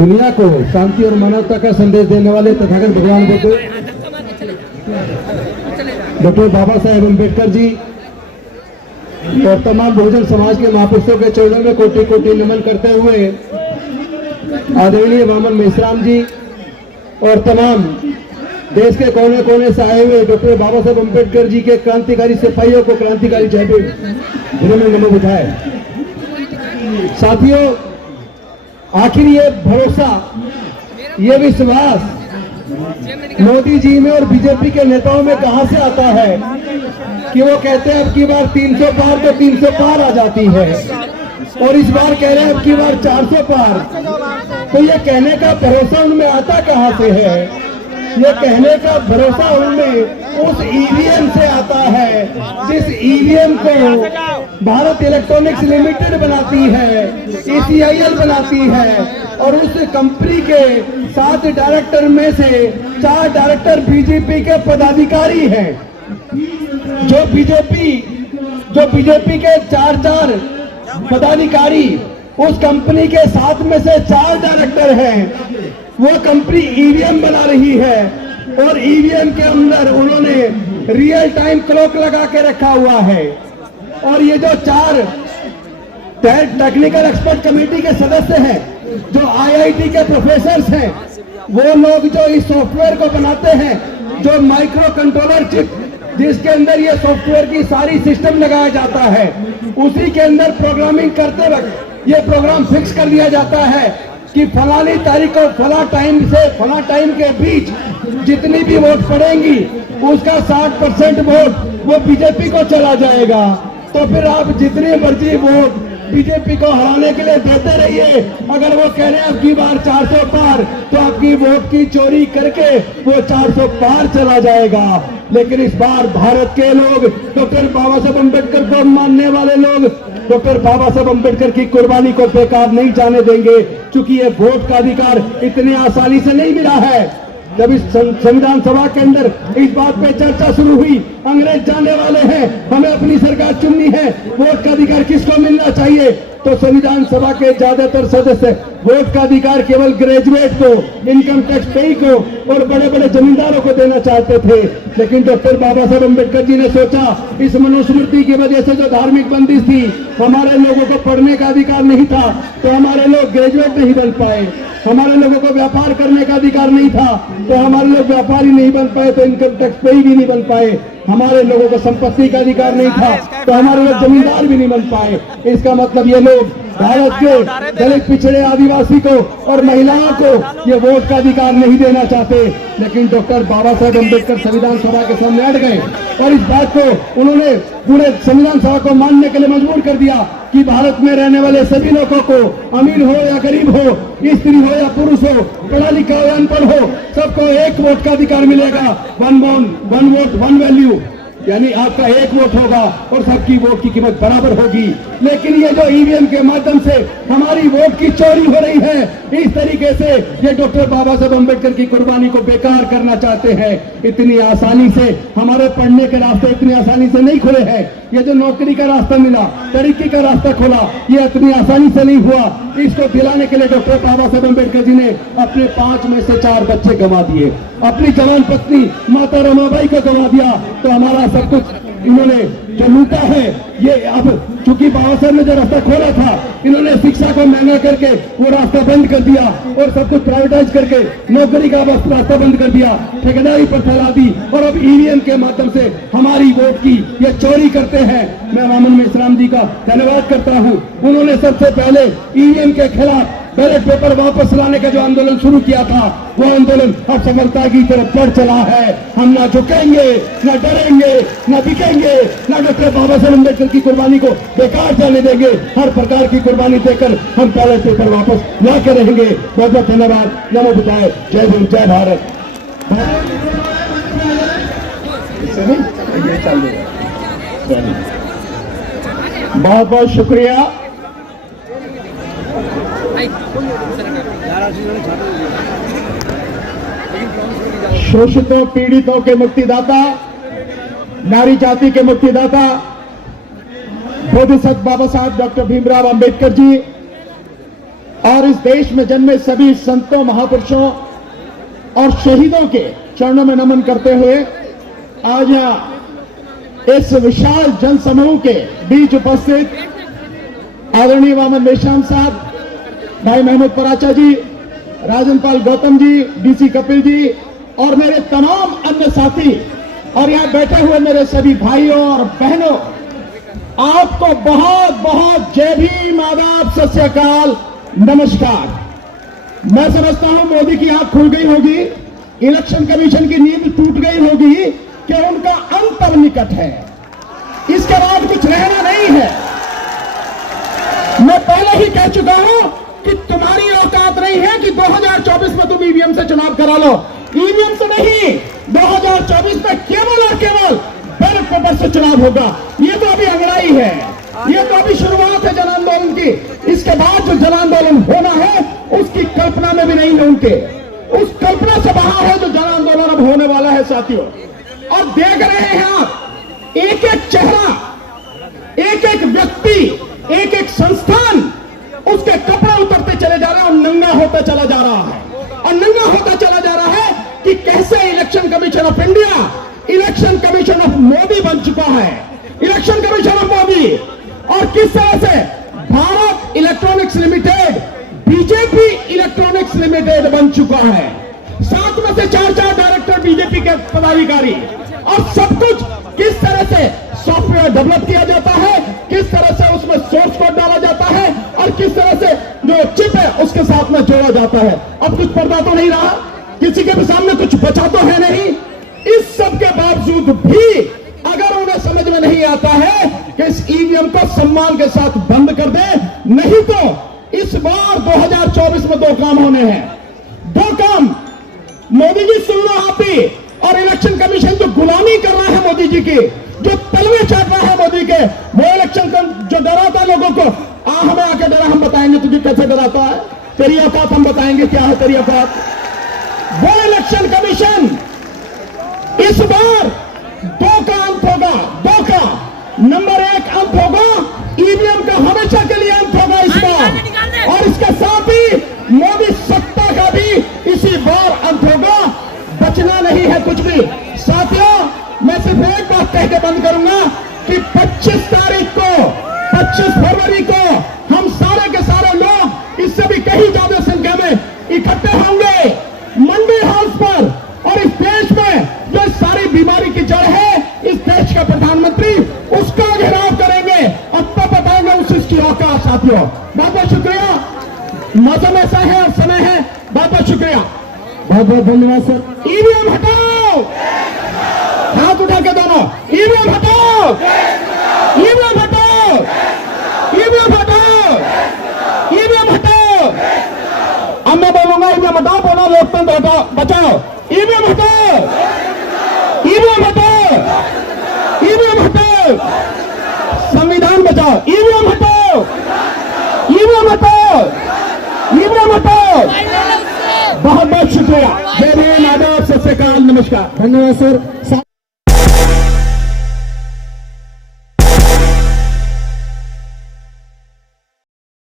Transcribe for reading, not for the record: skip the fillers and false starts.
दुनिया को शांति और मानवता का संदेश देने वाले तथागत भगवान बुद्ध डॉक्टर बाबा साहेब अम्बेडकर जी और तमाम बहुजन समाज के महापुरुषों के चरणों में कोटि कोटि नमन करते हुए आदरणीय वामन मेश्राम जी और तमाम देश के कोने कोने से आए हुए डॉक्टर बाबा साहेब अम्बेडकर जी के क्रांतिकारी सिपाहियों को क्रांतिकारी जय भीम, जिन्होंने नमन उठाए। साथियों, आखिर ये भरोसा, ये विश्वास मोदी जी में और बीजेपी के नेताओं में कहां से आता है कि वो कहते हैं अब की बार 300 पार तो 300 पार आ जाती है, और इस बार कह रहे हैं अब की बार 400 पार। तो ये कहने का भरोसा उनमें आता कहां से है? ये कहने का भरोसा उनमें उस ईवीएम से आता है जिस ईवीएम को भारत इलेक्ट्रॉनिक्स लिमिटेड बनाती है, ECIL बनाती है, और उस कंपनी के 7 डायरेक्टर में से 4 डायरेक्टर बीजेपी के पदाधिकारी हैं। जो बीजेपी के 4 पदाधिकारी उस कंपनी के 7 में से 4 डायरेक्टर हैं। वो कंपनी ईवीएम बना रही है और ईवीएम के अंदर उन्होंने रियल टाइम क्लॉक लगा के रखा हुआ है। और ये जो 4 टेक्निकल एक्सपर्ट कमेटी के सदस्य हैं, जो IIT के प्रोफेसर हैं, वो लोग जो इस सॉफ्टवेयर को बनाते हैं, जो माइक्रो कंट्रोलर चिप जिसके अंदर ये सॉफ्टवेयर की सारी सिस्टम लगाया जाता है, उसी के अंदर प्रोग्रामिंग करते वक्त ये प्रोग्राम फिक्स कर दिया जाता है कि फलानी तारीख को फला टाइम से फला टाइम के बीच जितनी भी वोट पड़ेंगी उसका 60% वोट वो बीजेपी को चला जाएगा। तो फिर आप जितनी मर्जी वोट बीजेपी को हराने के लिए देते रहिए। अगर वो कह रहे हैं अब की बार 400 पार, तो आपकी वोट की चोरी करके वो 400 पार चला जाएगा। लेकिन इस बार भारत के लोग, डॉक्टर बाबा साहेब अम्बेडकर को मानने वाले लोग, डॉक्टर बाबा साहेब अम्बेडकर की कुर्बानी को बेकार नहीं जाने देंगे, क्योंकि ये वोट का अधिकार इतनी आसानी से नहीं मिला है। जब इस संविधान सभा के अंदर इस बात पे चर्चा शुरू हुई, अंग्रेज जाने वाले हैं, हमें अपनी सरकार चुननी है, वोट का अधिकार किसको मिलना चाहिए? तो संविधान सभा के ज्यादातर सदस्य वोट का अधिकार केवल ग्रेजुएट को, इनकम टैक्स पेई को और बड़े बड़े जमींदारों को देना चाहते थे। लेकिन डॉक्टर बाबा साहेब अम्बेडकर जी ने सोचा, इस मनुस्मृति की वजह से जो धार्मिक बंदिश थी, हमारे लोगों को पढ़ने का अधिकार नहीं था, तो हमारे लोग ग्रेजुएट नहीं बन पाए। हमारे लोगों को व्यापार करने का अधिकार नहीं था, तो हमारे लोग व्यापारी नहीं बन पाए, तो इनकम टैक्स पेई भी नहीं बन पाए। हमारे लोगों को संपत्ति का अधिकार नहीं था, तो हमारे लोग जमींदार भी नहीं बन पाए। इसका मतलब ये लोग भारत के दलित, पिछड़े, आदिवासी को और महिलाओं को ये वोट का अधिकार नहीं देना चाहते। लेकिन डॉक्टर बाबा साहेब अम्बेडकर संविधान सभा के सामने अड़ गए और इस बात को उन्होंने पूरे संविधान सभा को मानने के लिए मजबूर कर दिया कि भारत में रहने वाले सभी लोगों को, अमीर हो या गरीब हो, स्त्री हो या पुरुष हो, पढ़ा लिखा हो या अनपढ़ हो, सबको एक वोट का अधिकार मिलेगा। 1 वोट 1 वैल्यू, यानी आपका एक वोट होगा और सबकी वोट की कीमत बराबर होगी। लेकिन ये जो ईवीएम के माध्यम से हमारी वोट की चोरी हो रही है, इस तरीके से ये डॉक्टर बाबा साहेब अम्बेडकर की कुर्बानी को बेकार करना चाहते हैं। इतनी आसानी से हमारे पढ़ने के रास्ते इतनी आसानी से नहीं खुले हैं। ये जो नौकरी का रास्ता मिला, तरक्की का रास्ता खुला, ये इतनी आसानी से नहीं हुआ। इसको दिलाने के लिए डॉक्टर बाबा साहेब अम्बेडकर जी ने अपने 5 में से 4 बच्चे गंवा दिए, अपनी जवान पत्नी माता रमाबाई को गंवा दिया। तो हमारा सब कुछ इन्होंने जो लूटा है, ये अब चूंकि बाबा साहब ने जो रास्ता खोला था, इन्होंने शिक्षा को महंगा करके वो रास्ता बंद कर दिया और सब कुछ प्राइवेटाइज करके नौकरी का रास्ता बंद कर दिया, ठेकेदारी पर फैला दी, और अब ईवीएम के माध्यम से हमारी वोट की ये चोरी करते हैं। मैं वामन मेश्राम जी का धन्यवाद करता हूँ। उन्होंने सबसे पहले ईवीएम के खिलाफ बैलेट पेपर वापस लाने का जो आंदोलन शुरू किया था, वो आंदोलन अब सफलता की तरफ बढ़ चला है। हम ना झुकेंगे, ना डरेंगे, ना बिकेंगे, ना डॉक्टर बाबा साहेब अम्बेडकर की कुर्बानी को बेकार जाने देंगे। हर प्रकार की कुर्बानी देकर हम बैलेट पेपर वापस ला के रहेंगे। बहुत बहुत धन्यवाद। नमो बुद्धाय। जय भीम, जय भारत। बहुत बहुत शुक्रिया। शोषितों, पीड़ितों के मुक्तिदाता, नारी जाति के मुक्तिदाता बोधिसत्व बाबा साहब डॉक्टर भीमराव अंबेडकर जी और इस देश में जन्मे सभी संतों, महापुरुषों और शहीदों के चरणों में नमन करते हुए आज यहाँ इस विशाल जनसमूह के बीच उपस्थित आदरणीय वामन मेश्राम साहब, भाई महमूद पराचा जी, राजन पाल गौतम जी, डीसी कपिल जी और मेरे तमाम अन्य साथी और यहाँ बैठे हुए मेरे सभी भाइयों और बहनों, आपको बहुत बहुत जय भीम, आदाब, सत श्री अकाल, नमस्कार। मैं समझता हूं मोदी की आंख खुल गई होगी, इलेक्शन कमीशन की नींद टूट गई होगी कि उनका अंत अब निकट है, इसके बाद कुछ रहना नहीं है। मैं पहले ही कह चुका हूं कि तुम्हारी औकात नहीं है कि 2024 में तुम ईवीएम से चुनाव करा लो। ईवीएम से नहीं, 2024 में केवल और केवल बैलेट पेपर से चुनाव होगा। ये तो अभी अंगड़ाई है, ये तो अभी शुरुआत है जन आंदोलन की। इसके बाद जो जन आंदोलन होना है उसकी कल्पना में भी नहीं है उनके, उस कल्पना से बाहर है जो जन आंदोलन अब होने वाला है साथियों। और देख रहे हैं आप, एक एक चेहरा, एक एक व्यक्ति, एक एक संस्थान, उसके कपड़े उतरते चले जा रहे हैं और नंगा होता चला जा रहा है। और नंगा होता चला जा रहा है कि कैसे election commission of India election commission of Modi बन चुका है, इलेक्शन कमीशन ऑफ मोदी। और किस तरह से Bharat electronics limited BJP electronics limited बन चुका है। 7 में से 4 डायरेक्टर बीजेपी के पदाधिकारी, और सब कुछ किस तरह से सॉफ्टवेयर डेवलप किया जाता है, किस तरह से उसमें सोर्स कोड डाला जाता है और किस तरह से जो चिप है उसके साथ में जोड़ा जाता है। अब कुछ पर्दा तो नहीं रहा, किसी के भी सामने कुछ बचा तो है नहीं। इस सब के बावजूद भी अगर उन्हें समझ में नहीं आता है कि इस ईवीएम को सम्मान के साथ बंद कर दे, नहीं तो इस बार 2024 में 2 काम होने हैं। 2 काम, मोदी जी सुन लो आप भी, और इलेक्शन कमीशन जो गुलामी कर रहा है मोदी जी की, जो तलवे चाट रहा है मोदी के, वो इलेक्शन जो डराता लोगों को, हमें आके डरा, हम बताएंगे तुझे कैसे डराता है, तेरी औकात हम बताएंगे क्या है तेरी औकात। वो इलेक्शन कमीशन इस बार 2 का अंत होगा, 2 का। नंबर 1 अंत होगा ईवीएम का, हमेशा के लिए अंत होगा इस बार, और इसके साथ ही मोदी सत्ता का भी इसी बार अंत होगा। बचना नहीं है कुछ भी साथियों। मैं सिर्फ एक बात कह के बंद करूंगा कि 25 तारीख को, 25 फरवरी को हम सारे के सारे लोग, इससे भी कहीं ज्यादा संख्या में इकट्ठे होंगे मंडी हाउस पर, और इस देश में जो इस सारी बीमारी की जड़ है, इस देश का प्रधानमंत्री, उसका घेराव करेंगे। अब तक बताएंगे उसकी औकात साथियों। बहुत बहुत शुक्रिया, मौसम ऐसा है और समय है। बहुत बहुत शुक्रिया, बहुत बहुत धन्यवाद सर। ईवीएम हटाओ, हाथ उठा के दोनों, ईवीएम हटाओ, ईवीएम हटाओ, ईवीएम हटाओ, ईवीएम हटाओ। अब मैं बोलूंगा ईवीएम हटाओ, बोलो लोकतंत्र हटाओ, बचाओ, ईवीएम हटाओ, ईवीएम हटाओ, ईवीएम हटाओ, संविधान बचाओ, ईवीएम हटाओ, ईवीएम हटाओ, ईवीएम हटाओ। बहुत बहुत शुक्रिया। जय भीम, आदाब, सत श्री अकाल, नमस्कार, धन्यवाद सर।